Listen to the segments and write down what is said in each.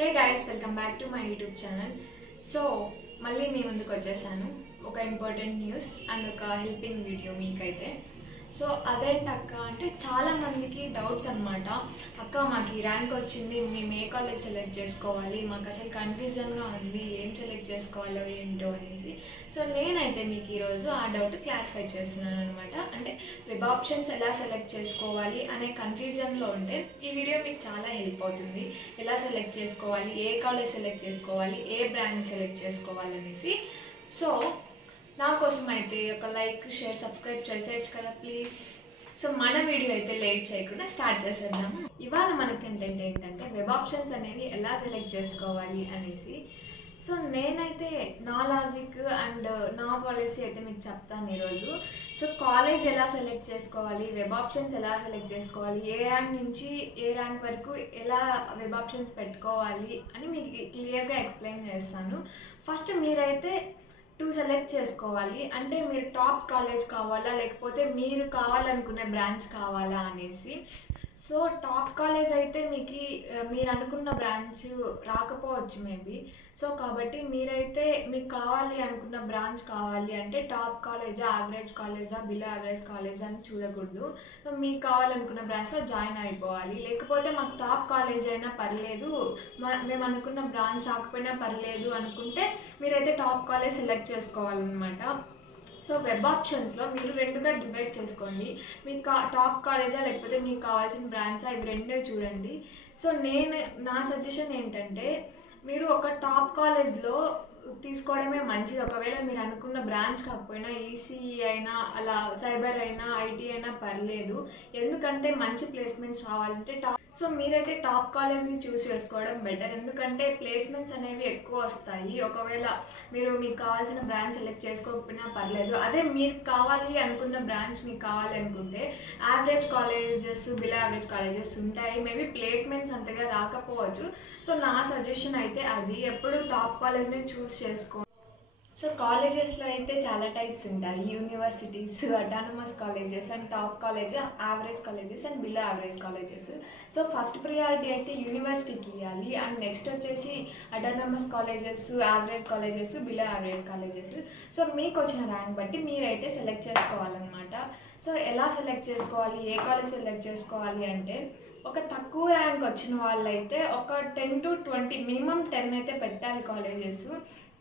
Hey guys, welcome back to my YouTube channel. So మళ్ళీ మీ ముందుకు వచ్చేసాను ఒక ఇంపార్టెంట్ న్యూస్ అండ్ ఒక హెల్పింగ్ వీడియో మీకైతే. సో అదేంటక్క అంటే చాలామందికి డౌట్స్ అనమాట. అక్క మాకు ఈ ర్యాంక్ వచ్చింది, మేము ఏ కాలేజ్ సెలెక్ట్ చేసుకోవాలి, మాకు అసలు కన్ఫ్యూజన్గా ఉంది, ఏం సెలెక్ట్ చేసుకోవాలో ఏంటో అనేసి. సో నేనైతే మీకు ఈరోజు ఆ డౌట్ క్లారిఫై చేస్తున్నాను అనమాట. అంటే వెబ్ ఆప్షన్స్ ఎలా సెలెక్ట్ చేసుకోవాలి అనే కన్ఫ్యూజన్లో ఉంటే ఈ వీడియో మీకు చాలా హెల్ప్ అవుతుంది. ఎలా సెలెక్ట్ చేసుకోవాలి, ఏ కాలేజ్ సెలెక్ట్ చేసుకోవాలి, ఏ బ్రాంచ్ సెలెక్ట్ చేసుకోవాలి అనేసి. సో నా కోసం అయితే ఒక లైక్, షేర్, సబ్స్క్రైబ్ చేసేయచ్చు కదా ప్లీజ్. సో మన వీడియో అయితే లేట్ చేయకుండా స్టార్ట్ చేసేద్దాము. ఇవాళ మన కంటెంట్ ఏంటంటే వెబ్ ఆప్షన్స్ అనేవి ఎలా సెలెక్ట్ చేసుకోవాలి అనేసి. సో నేనైతే నా లాజిక్ అండ్ నా పాలసీ అయితే మీకు చెప్తాను ఈరోజు. సో కాలేజ్ ఎలా సెలెక్ట్ చేసుకోవాలి, వెబ్ ఆప్షన్స్ ఎలా సెలెక్ట్ చేసుకోవాలి, ఏ ర్యాంక్ నుంచి ఏ ర్యాంక్ వరకు ఎలా వెబ్ ఆప్షన్స్ పెట్టుకోవాలి అని మీకు క్లియర్గా ఎక్స్ప్లెయిన్ చేస్తాను. ఫస్ట్ మీరైతే సెలెక్ట్ చేసుకోవాలి. అంటే మీరు టాప్ కాలేజ్ కావాలా లేకపోతే మీరు కావాలనుకునే బ్రాంచ్ కావాలా అనేసి. సో టాప్ కాలేజ్ అయితే మీరు అనుకున్న బ్రాంచ్ రాకపోవచ్చు మేబీ. సో కాబట్టి మీరైతే మీకు కావాలి అనుకున్న బ్రాంచ్ కావాలి అంటే టాప్ కాలేజా, యావరేజ్ కాలేజా, బిలో యావరేజ్ కాలేజా అని చూడకూడదు. సో మీకు కావాలనుకున్న బ్రాంచ్లో జాయిన్ అయిపోవాలి. లేకపోతే మాకు టాప్ కాలేజ్ అయినా పర్లేదు, మేము అనుకున్న బ్రాంచ్ రాకపోయినా పర్లేదు అనుకుంటే మీరైతే టాప్ కాలేజ్ సెలెక్ట్ చేసుకోవాలన్నమాట. సో వెబ్ ఆప్షన్స్లో మీరు రెండుగా డివైడ్ చేసుకోండి. మీకు టాప్ కాలేజా లేకపోతే మీకు కావాల్సిన బ్రాంచా, ఇవి రెండే చూడండి. సో నా సజెషన్ ఏంటంటే మీరు ఒక టాప్ కాలేజ్లో తీసుకోవడమే మంచిది. ఒకవేళ మీరు అనుకున్న బ్రాంచ్ కాకపోయినా ఈసీఈ అయినా అలా సైబర్ అయినా ఐటీ అయినా పర్లేదు. ఎందుకంటే మంచి ప్లేస్మెంట్స్ రావాలంటే సో మీరైతే టాప్ కాలేజ్ని చూస్ చేసుకోవడం బెటర్. ఎందుకంటే ప్లేస్మెంట్స్ అనేవి ఎక్కువ వస్తాయి. ఒకవేళ మీకు కావాల్సిన బ్రాంచ్ సెలెక్ట్ చేసుకోకపోయినా పర్లేదు. అదే మీరు కావాలి అనుకున్న బ్రాంచ్ మీకు కావాలి అనుకుంటే average colleges, below average colleges ఉంటాయి. మేబీ ప్లేస్మెంట్స్ అంతగా రాకపోవచ్చు. సో నా సజెషన్ అయితే అది ఎప్పుడు టాప్ కాలేజ్ని చూస్ చేసుకో. సో కాలేజెస్లో అయితే చాలా టైప్స్ ఉంటాయి. Universities, autonomous colleges and top college, average colleges and below average colleges. So first priority అయితే యూనివర్సిటీకి ఇవ్వాలి. అండ్ నెక్స్ట్ వచ్చేసి autonomous colleges, average colleges, below average colleges. So మీకు వచ్చిన ర్యాంక్ బట్టి మీరైతే సెలెక్ట్ చేసుకోవాలన్నమాట. సో ఎలా సెలెక్ట్ చేసుకోవాలి, ఏ కాలేజ్ సెలెక్ట్ చేసుకోవాలి అంటే ఒక తక్కువ ర్యాంక్ వచ్చిన వాళ్ళైతే ఒక 10 to 20 మినిమం 10 అయితే పెట్టాలి కాలేజెస్.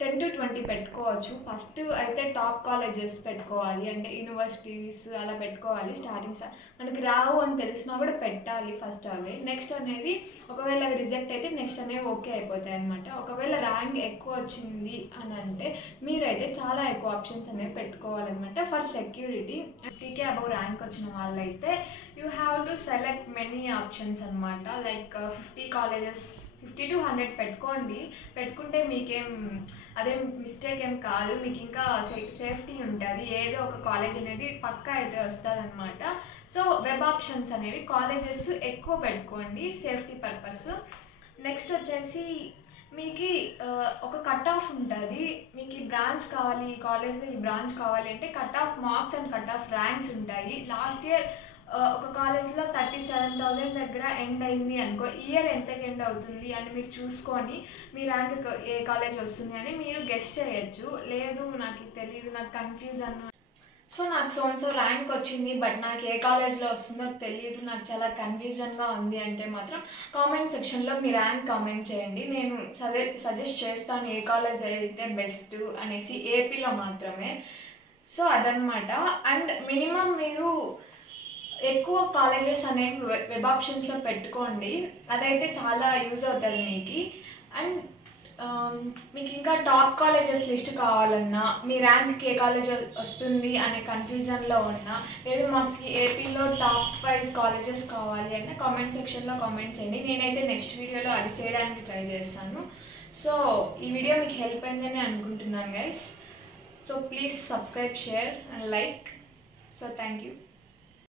10 to 20 పెట్టుకోవచ్చు. ఫస్ట్ అయితే టాప్ కాలేజెస్ పెట్టుకోవాలి. అంటే యూనివర్సిటీస్ అలా పెట్టుకోవాలి. స్టార్టింగ్ మనకి రావు అని తెలిసినా కూడా పెట్టాలి ఫస్ట్ అవే. నెక్స్ట్ అనేది ఒకవేళ అవి రిజెక్ట్ అయితే నెక్స్ట్ అనేవి ఓకే అయిపోతాయి అనమాట. ఒకవేళ ర్యాంక్ ఎక్కువ వచ్చింది అని అంటే మీరైతే చాలా ఎక్కువ ఆప్షన్స్ అనేవి పెట్టుకోవాలన్నమాట for security. 50K above rank వచ్చిన వాళ్ళైతే you have to select many options అనమాట. లైక్ 50 కాలేజెస్, 50 to 100 పెట్టుకుంటే మీకేం అదేం మిస్టేక్ ఏం కాదు. మీకు ఇంకా సేఫ్టీ ఉంటుంది. ఏదో ఒక కాలేజ్ అనేది పక్కా అయితే వస్తుంది అనమాట. సో వెబ్ ఆప్షన్స్ అనేవి కాలేజెస్ ఎక్కువ పెట్టుకోండి సేఫ్టీ పర్పస్. నెక్స్ట్ వచ్చేసి మీకు ఒక కట్ ఆఫ్ ఉంటుంది. మీకు ఈ బ్రాంచ్ కావాలి, ఈ కాలేజ్లో ఈ బ్రాంచ్ కావాలి అంటే cut off marks and cut off ranks ఉంటాయి. లాస్ట్ ఇయర్ ఒక కాలేజ్లో 37,000 దగ్గర ఎండ్ అయింది అనుకో, ఇయర్ ఎంతకి ఎండ్ అవుతుంది అని మీరు చూసుకొని మీ ర్యాంక్ ఏ కాలేజ్ వస్తుంది అని మీరు గెస్ చేయొచ్చు. లేదు నాకు తెలియదు, నాకు కన్ఫ్యూజన్, సో నాకు సో ర్యాంక్ వచ్చింది బట్ నాకు ఏ కాలేజ్లో వస్తుందో తెలియదు, నాకు చాలా కన్ఫ్యూజన్గా ఉంది అంటే మాత్రం కామెంట్ సెక్షన్లో మీ ర్యాంక్ కామెంట్ చేయండి. నేను సజెస్ట్ చేస్తాను ఏ కాలేజ్ అయితే బెస్ట్ అనేసి, ఏపీలో మాత్రమే. సో అదనమాట. అండ్ మినిమం మీరు ఎక్కువ కాలేజెస్ అనేవి వెబ్ ఆప్షన్స్లో పెట్టుకోండి. అదైతే చాలా యూజ్ అవుతుంది మీకు. అండ్ మీకు ఇంకా టాప్ కాలేజెస్ లిస్ట్ కావాలన్నా, మీ ర్యాంక్కి ఏ కాలేజ్ వస్తుంది అనే కన్ఫ్యూజన్లో ఉన్నా, లేదు మాకు ఏపీలో టాప్ వైజ్ కాలేజెస్ కావాలి అంటే కామెంట్ సెక్షన్లో కామెంట్ చేయండి. నేనైతే నెక్స్ట్ వీడియోలో అది చేయడానికి ట్రై చేస్తాను. సో ఈ వీడియో మీకు హెల్ప్ అయిందని అనుకుంటున్నాను guys. So please subscribe, share and like. So thank you.